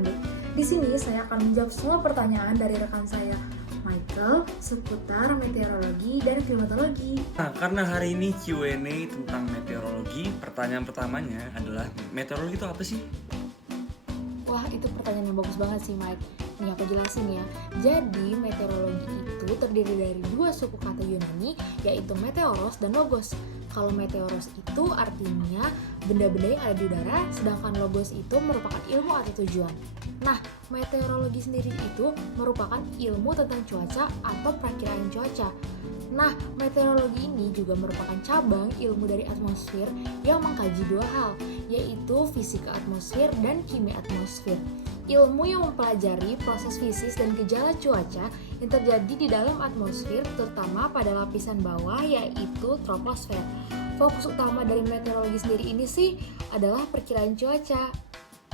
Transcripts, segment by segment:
Pandi. Di sini saya akan menjawab semua pertanyaan dari rekan saya, Michael, seputar meteorologi dan klimatologi. Nah, karena hari ini Q&A tentang meteorologi, pertanyaan pertamanya adalah meteorologi itu apa sih? Wah, itu pertanyaan yang bagus banget sih, Mike. Nih aku jelasin ya. Jadi, meteorologi itu terdiri dari dua suku kata Yunani, yaitu meteoros dan logos. Kalau meteoros itu artinya benda-benda yang ada di udara, sedangkan logos itu merupakan ilmu atau tujuan. Nah, meteorologi sendiri itu merupakan ilmu tentang cuaca atau perakiraan cuaca. Nah, meteorologi ini juga merupakan cabang ilmu dari atmosfer yang mengkaji dua hal, yaitu fisika atmosfer dan kimia atmosfer. Ilmu yang mempelajari proses fisis dan gejala cuaca yang terjadi di dalam atmosfer, terutama pada lapisan bawah, yaitu troposfer. Fokus utama dari meteorologi sendiri ini sih adalah perkiraan cuaca.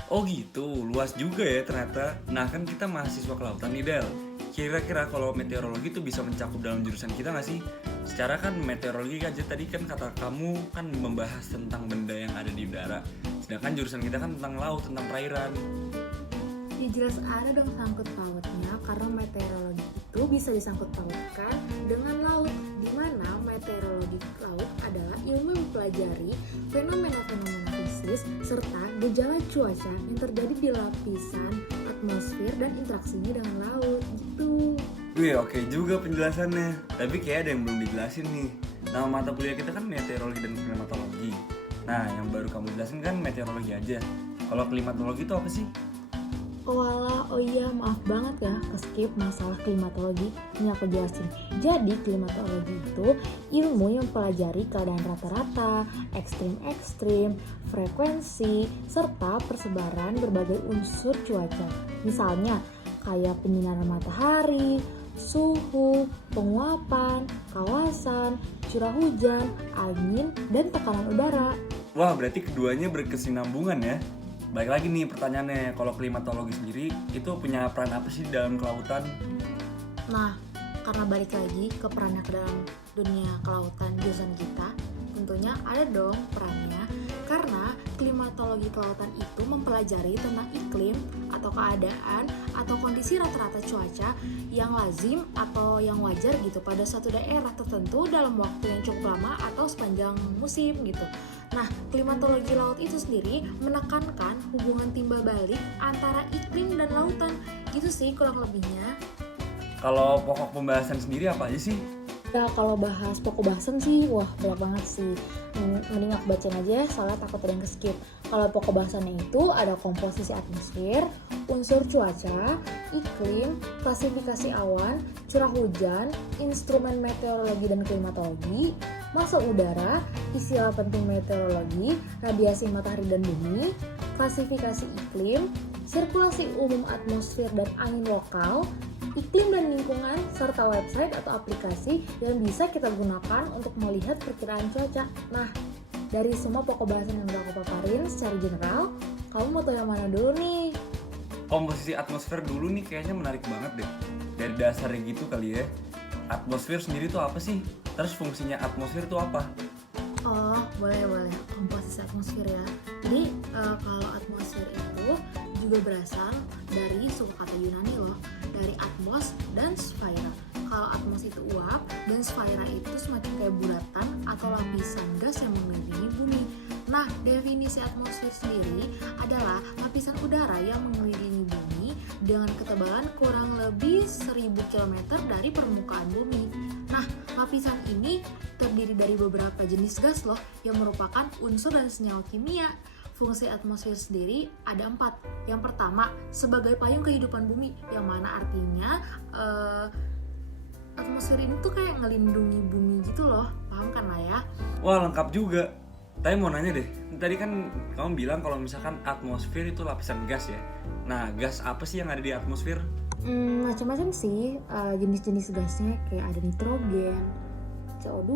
Oh gitu, luas juga ya ternyata. Nah kan kita mahasiswa kelautan nih Del. Kira-kira kalau meteorologi itu bisa mencakup dalam jurusan kita nggak sih? Secara kan meteorologi aja tadi kan kata kamu kan membahas tentang benda yang ada di udara. Sedangkan jurusan kita kan tentang laut, tentang perairan. Ya jelas ada dong sangkut pautnya, karena meteorologi itu bisa disangkut pautkan dengan laut, di mana meteorologi laut adalah ilmu yang mempelajari fenomena-fenomena fisis serta gejala cuaca yang terjadi di lapisan atmosfer dan interaksinya dengan laut gitu. Wih oke juga penjelasannya. Tapi kayak ada yang belum dijelasin nih. Nama mata kuliah kita kan meteorologi dan klimatologi. Nah yang baru kamu jelasin kan meteorologi aja. Kalau klimatologi itu apa sih? Oh iya, maaf banget ya skip masalah klimatologi. Ini aku jelasin. Jadi klimatologi itu ilmu yang mempelajari keadaan rata-rata, ekstrim-ekstrim, frekuensi, serta persebaran berbagai unsur cuaca. Misalnya kayak penyinaran matahari, suhu, penguapan, kawasan, curah hujan, angin, dan tekanan udara. Wah berarti keduanya berkesinambungan ya. Baik lagi nih pertanyaannya, kalau klimatologi sendiri itu punya peran apa sih dalam kelautan? Nah, karena balik lagi ke perannya ke dalam dunia kelautan jurusan kita, tentunya ada dong perannya, karena klimatologi kelautan itu mempelajari tentang iklim atau keadaan atau kondisi rata-rata cuaca yang lazim atau yang wajar gitu pada suatu daerah tertentu dalam waktu yang cukup lama atau sepanjang musim gitu. Nah, klimatologi laut itu sendiri menekankan hubungan timbal balik antara iklim dan lautan. Gitu sih kurang lebihnya. Kalau pokok pembahasan sendiri apa aja sih? Ya kalau bahas pokok bahasan sih, wah banyak banget sih. Mending aku bacain aja soalnya takut ada yang ke-skip. Kalau pokok bahasannya itu ada komposisi atmosfer, unsur cuaca, iklim, klasifikasi awan, curah hujan, instrumen meteorologi dan klimatologi, massa udara, istilah penting meteorologi, radiasi matahari dan bumi, klasifikasi iklim, sirkulasi umum atmosfer dan angin lokal, iklim dan lingkungan, serta website atau aplikasi yang bisa kita gunakan untuk melihat perkiraan cuaca. Nah, dari semua pokok bahasan yang udah aku paparin secara general, kamu mau tahu yang mana dulu nih? Komposisi atmosfer dulu nih kayaknya menarik banget deh. Dari dasarnya gitu kali ya. Atmosfer sendiri tuh apa sih? Terus fungsinya atmosfer itu apa? Oh, boleh. Komposisi atmosfer ya. Jadi, kalau atmosfer itu juga berasal dari suku kata Yunani loh, dari atmos dan sphaira. Kalau atmos itu uap dan sphaira itu semacam kayak bulatan atau lapisan gas yang mengelilingi bumi. Nah, definisi atmosfer sendiri adalah lapisan udara yang mengelilingi bumi dengan ketebalan kurang lebih 1000 km dari permukaan bumi. Nah, lapisan ini terdiri dari beberapa jenis gas loh yang merupakan unsur dan senyawa kimia. Fungsi atmosfer sendiri ada 4. Yang pertama, sebagai payung kehidupan bumi, yang mana artinya atmosfer ini tuh kayak ngelindungi bumi gitu loh, paham kan lah ya? Wah lengkap juga. Tapi mau nanya deh, tadi kan kamu bilang kalau misalkan atmosfer itu lapisan gas ya. Nah gas apa sih yang ada di atmosfer? Macam-macam sih jenis-jenis gasnya, kayak ada nitrogen, CO2,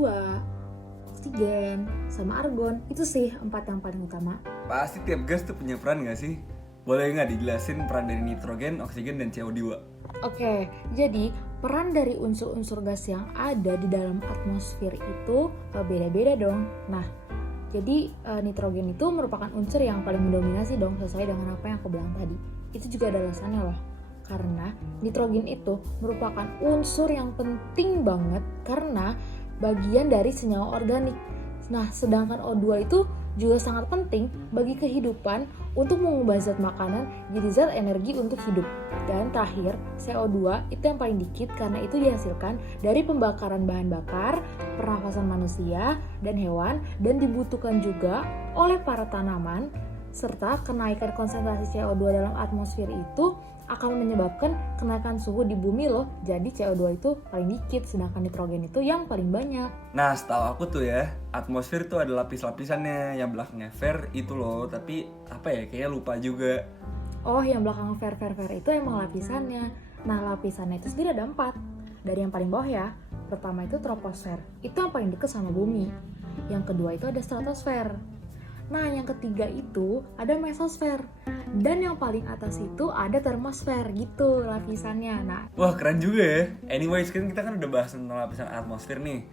oksigen, sama argon. Itu sih 4 yang paling utama. Pasti tiap gas tuh punya peran gak sih? Boleh nggak dijelasin peran dari nitrogen, oksigen, dan CO2? Oke, jadi peran dari unsur-unsur gas yang ada di dalam atmosfer itu beda-beda dong. Nah, jadi nitrogen itu merupakan unsur yang paling mendominasi dong, sesuai dengan apa yang aku bilang tadi. itu juga ada alasannya loh. Karena nitrogen itu merupakan unsur yang penting banget karena bagian dari senyawa organik. Nah, sedangkan O2 itu juga sangat penting bagi kehidupan untuk mengubah zat makanan jadi zat energi untuk hidup. Dan terakhir, CO2 itu yang paling dikit karena itu dihasilkan dari pembakaran bahan bakar, pernafasan manusia dan hewan, dan dibutuhkan juga oleh para tanaman, serta kenaikan konsentrasi CO2 dalam atmosfer itu akan menyebabkan kenaikan suhu di bumi loh. Jadi CO2 itu paling dikit, sedangkan nitrogen itu yang paling banyak. Nah, setahu aku tuh ya, atmosfer tuh ada lapis-lapisannya. Yang belakangnya fair itu loh, tapi apa ya, kayaknya lupa juga. Oh, yang belakang fair itu emang lapisannya. Nah, lapisannya itu sendiri ada 4. Dari yang paling bawah ya, pertama itu troposfer, itu yang paling dekat sama bumi. Yang kedua itu ada stratosfer. Nah, yang ketiga itu ada mesosfer. Dan yang paling atas itu ada termosfer gitu lapisannya. Nah, Wah, keren juga ya. Anyways, kan kita kan udah bahas tentang lapisan atmosfer nih.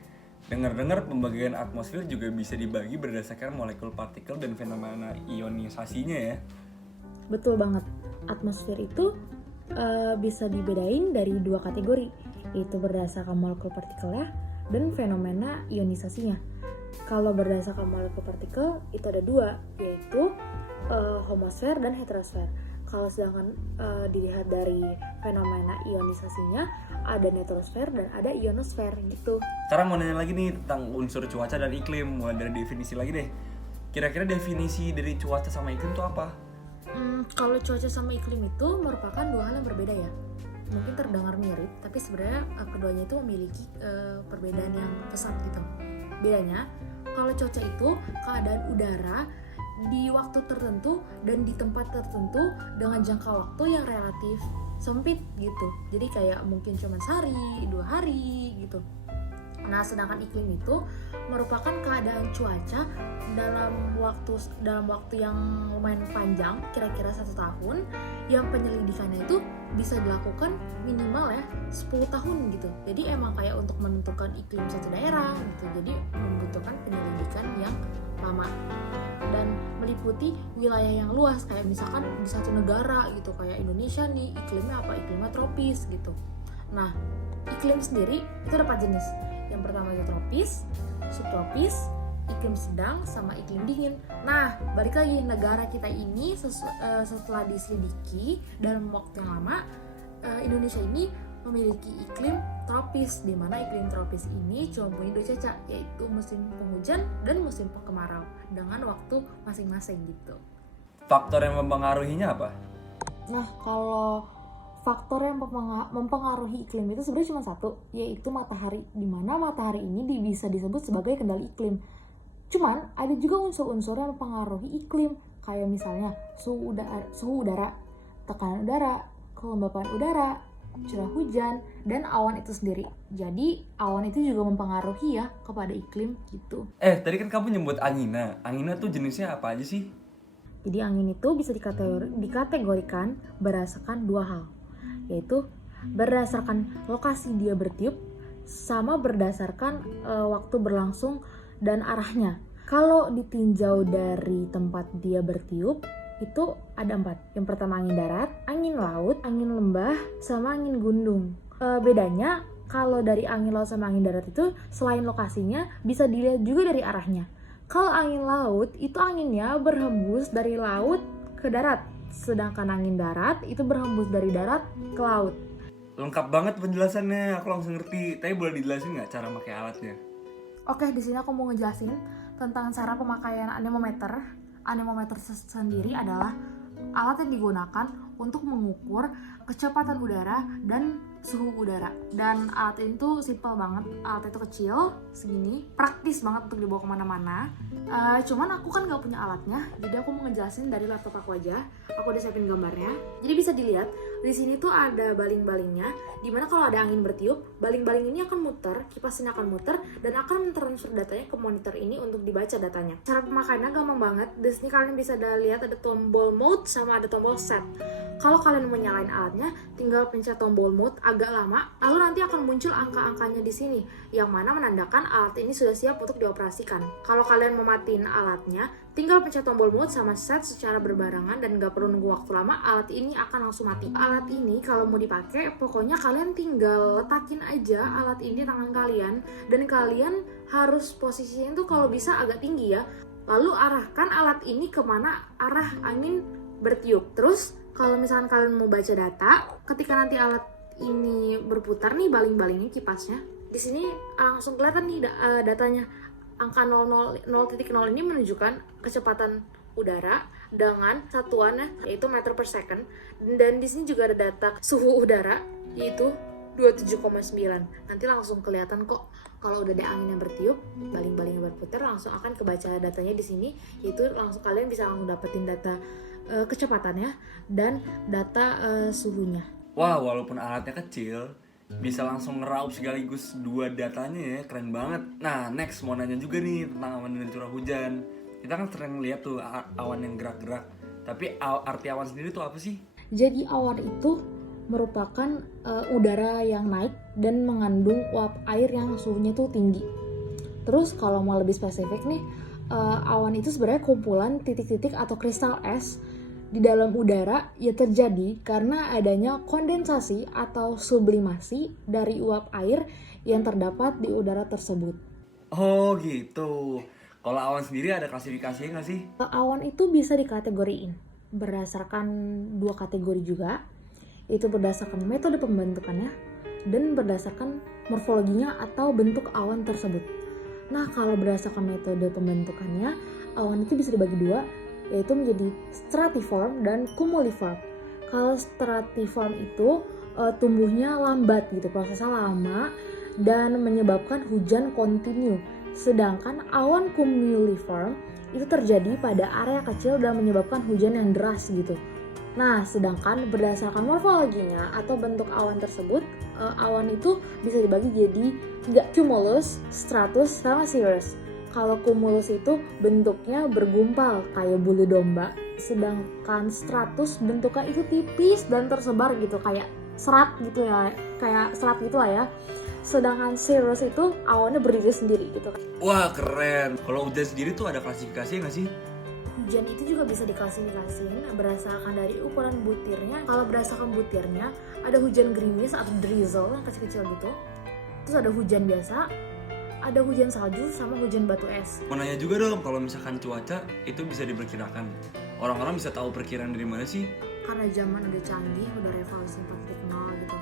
Dengar-dengar pembagian atmosfer juga bisa dibagi berdasarkan molekul partikel dan fenomena ionisasinya ya. betul banget. Atmosfer itu bisa dibedain dari 2 kategori, yaitu berdasarkan molekul partikelnya dan fenomena ionisasinya. Kalau berdasarkan molekul partikel itu ada 2, yaitu homosfer dan heterosfer. Kalau sedangkan dilihat dari fenomena ionisasinya ada neutrosfer dan ada ionosfer gitu. Sekarang mau nanya lagi nih tentang unsur cuaca dan iklim. Mulai dari definisi lagi deh. Kira-kira definisi dari cuaca sama iklim itu apa? Kalau cuaca sama iklim itu merupakan 2 hal yang berbeda ya. Mungkin terdengar mirip, tapi sebenarnya keduanya itu memiliki perbedaan yang pesat gitu. Bedanya, kalau cuaca itu keadaan udara di waktu tertentu dan di tempat tertentu dengan jangka waktu yang relatif sempit gitu. Jadi kayak mungkin cuma sehari, 2 hari gitu. Nah, sedangkan iklim itu merupakan keadaan cuaca dalam waktu yang lumayan panjang, kira-kira 1 tahun, yang penyelidikannya itu bisa dilakukan minimal ya 10 tahun gitu. Jadi emang kayak untuk menentukan iklim satu daerah gitu. Jadi membutuhkan penyelidikan yang lama dan meliputi wilayah yang luas, kayak misalkan di satu negara gitu, kayak Indonesia nih, iklimnya apa? Iklimnya tropis gitu. Nah, iklim sendiri itu ada 4 jenis. Yang pertama itu tropis, subtropis, iklim sedang, sama iklim dingin. Nah, balik lagi, negara kita ini setelah diselidiki dalam waktu yang lama, Indonesia ini memiliki iklim tropis, di mana iklim tropis ini cuma punya 2 cuaca, yaitu musim penghujan dan musim kemarau dengan waktu masing-masing gitu. Faktor yang mempengaruhinya apa? Nah, kalau faktor yang mempengaruhi iklim itu sebenarnya cuma 1, yaitu matahari, di mana matahari ini bisa disebut sebagai kendali iklim. Cuman ada juga unsur-unsur yang mempengaruhi iklim, kayak misalnya suhu udara, tekanan udara, kelembapan udara, curah hujan, dan awan itu sendiri. Jadi awan itu juga mempengaruhi ya kepada iklim gitu. Tadi kan kamu nyebut angina. Angina tuh jenisnya apa aja sih? Jadi angin itu bisa dikategorikan berdasarkan 2 hal, yaitu berdasarkan lokasi dia bertiup sama berdasarkan waktu berlangsung dan arahnya. Kalau ditinjau dari tempat dia bertiup itu ada 4. Yang pertama angin darat, angin laut, angin lembah, sama angin gundung. Bedanya kalau dari angin laut sama angin darat itu selain lokasinya bisa dilihat juga dari arahnya. Kalau angin laut itu anginnya berhembus dari laut ke darat, sedangkan angin darat itu berhembus dari darat ke laut. Lengkap banget penjelasannya, aku langsung ngerti. Tapi boleh dijelasin nggak cara pakai alatnya? Oke, di sini aku mau ngejelasin tentang cara pemakaian anemometer. Anemometer sendiri adalah alat yang digunakan untuk mengukur kecepatan udara dan suhu udara. Dan alat ini tuh simple banget, alat itu kecil segini, praktis banget untuk dibawa kemana-mana. Cuman aku kan nggak punya alatnya, jadi aku mau ngejelasin dari laptop aku aja. Aku udah siapin gambarnya, jadi bisa dilihat di sini tuh ada baling-balingnya. Dimana kalau ada angin bertiup, baling-baling ini akan muter, kipas ini akan muter dan akan mentransfer datanya ke monitor ini untuk dibaca datanya. Cara pemakaiannya gampang banget. Di sini kalian bisa lihat ada tombol mode sama ada tombol set. Kalau kalian mau nyalain alatnya, tinggal pencet tombol mode agak lama, lalu nanti akan muncul angka-angkanya di sini, yang mana menandakan alat ini sudah siap untuk dioperasikan. Kalau kalian mau matiin alatnya, tinggal pencet tombol mode sama set secara berbarengan dan nggak perlu nunggu waktu lama, alat ini akan langsung mati. Alat ini kalau mau dipakai, pokoknya kalian tinggal letakin aja alat ini di tangan kalian, dan kalian harus posisinya tuh kalau bisa agak tinggi ya. Lalu arahkan alat ini kemana arah angin bertiup. Terus kalau misalkan kalian mau baca data, ketika nanti alat ini berputar nih baling-balingnya kipasnya, di sini langsung kelihatan nih datanya. Angka 0,0 ini menunjukkan kecepatan udara dengan satuannya yaitu meter per second. Dan di sini juga ada data suhu udara yaitu 27,9. Nanti langsung kelihatan kok kalau udah ada angin yang bertiup, baling-balingnya berputar, langsung akan kebaca datanya di sini, yaitu langsung kalian bisa langsung dapetin data kecepatannya dan data suhunya. Wah, walaupun alatnya kecil, bisa langsung ngeraup sekaligus 2 datanya ya, keren banget. Nah, next mau nanya juga nih tentang awan dan curah hujan. Kita kan sering lihat tuh awan yang gerak-gerak, tapi arti awan sendiri tuh apa sih? Jadi awan itu merupakan udara yang naik dan mengandung uap air yang suhunya tuh tinggi. Terus kalau mau lebih spesifik nih, awan itu sebenarnya kumpulan titik-titik atau kristal es di dalam udara ya terjadi karena adanya kondensasi atau sublimasi dari uap air yang terdapat di udara tersebut. Oh gitu. Kalau awan sendiri ada klasifikasinya nggak sih? Awan itu bisa dikategoriin berdasarkan 2 kategori juga, itu berdasarkan metode pembentukannya dan berdasarkan morfologinya atau bentuk awan tersebut. Nah, kalau berdasarkan metode pembentukannya, awan itu bisa dibagi 2, yaitu menjadi stratiform dan cumuliform. Kalau stratiform itu tumbuhnya lambat gitu, prosesnya lama dan menyebabkan hujan kontinu. Sedangkan awan cumuliform itu terjadi pada area kecil dan menyebabkan hujan yang deras gitu. Nah, sedangkan berdasarkan morfologinya atau bentuk awan tersebut, awan itu bisa dibagi jadi 3, cumulus, stratus, sama cirrus. Kalau cumulus itu bentuknya bergumpal kayak bulu domba, sedangkan stratus bentuknya itu tipis dan tersebar gitu kayak serat gitu ya, kayak serat gitu lah ya. Sedangkan cirrus itu awannya berdiri sendiri gitu. Wah, keren. Kalau hujan sendiri tuh ada klasifikasinya nggak sih? Hujan itu juga bisa diklasifikasiin berdasarkan dari ukuran butirnya. Kalau berdasarkan butirnya, ada hujan gerimis atau drizzle yang kecil-kecil gitu. Terus ada hujan biasa, ada hujan salju, sama hujan batu es. Mau nanya juga dong, kalau misalkan cuaca itu bisa diperkirakan, orang-orang bisa tahu perkiraan dari mana sih? Karena zaman udah canggih, udah revolusi 4.0 gitu.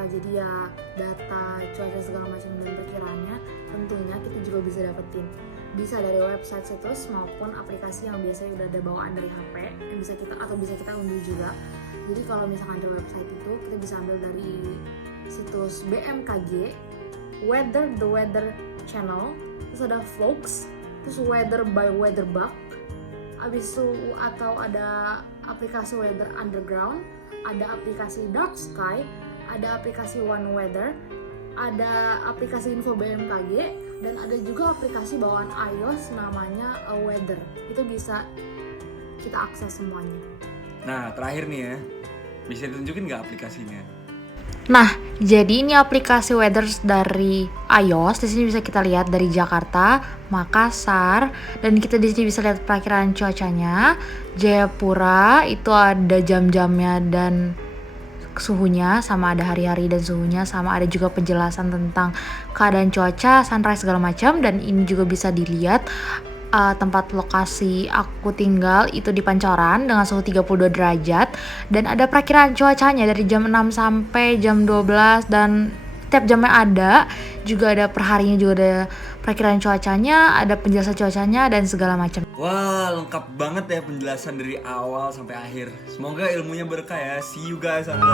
Jadi ya data cuaca segala macam dan perkiraannya tentunya kita juga bisa dapetin. Bisa dari website situs maupun aplikasi yang biasanya udah ada bawaan dari HP yang bisa kita unduh juga. Jadi kalau misalkan dari website itu kita bisa ambil dari situs BMKG, The Weather Channel, terus ada Vlogs, terus Weather by Weatherbug, abis itu atau ada aplikasi Weather Underground, ada aplikasi Dark Sky, ada aplikasi One Weather, ada aplikasi info BMKG, dan ada juga aplikasi bawaan iOS namanya Weather. Itu bisa kita akses semuanya. Nah, terakhir nih ya, bisa ditunjukin nggak aplikasinya? Nah, jadi ini aplikasi weather dari iOS. Di sini bisa kita lihat dari Jakarta, Makassar, dan kita di sini bisa lihat perakiraan cuacanya. Jayapura itu ada jam-jamnya dan suhunya, sama ada hari-hari dan suhunya, sama ada juga penjelasan tentang keadaan cuaca, sunrise segala macam. Dan ini juga bisa dilihat tempat lokasi aku tinggal itu di Pancoran dengan suhu 32 derajat, dan ada perakiraan cuacanya dari jam 6 sampai jam 12 dan tiap jamnya ada, juga ada perharinya juga ada perakiraan cuacanya, ada penjelasan cuacanya dan segala macam. Wah, lengkap banget ya penjelasan dari awal sampai akhir. Semoga ilmunya berkah ya. See you guys on the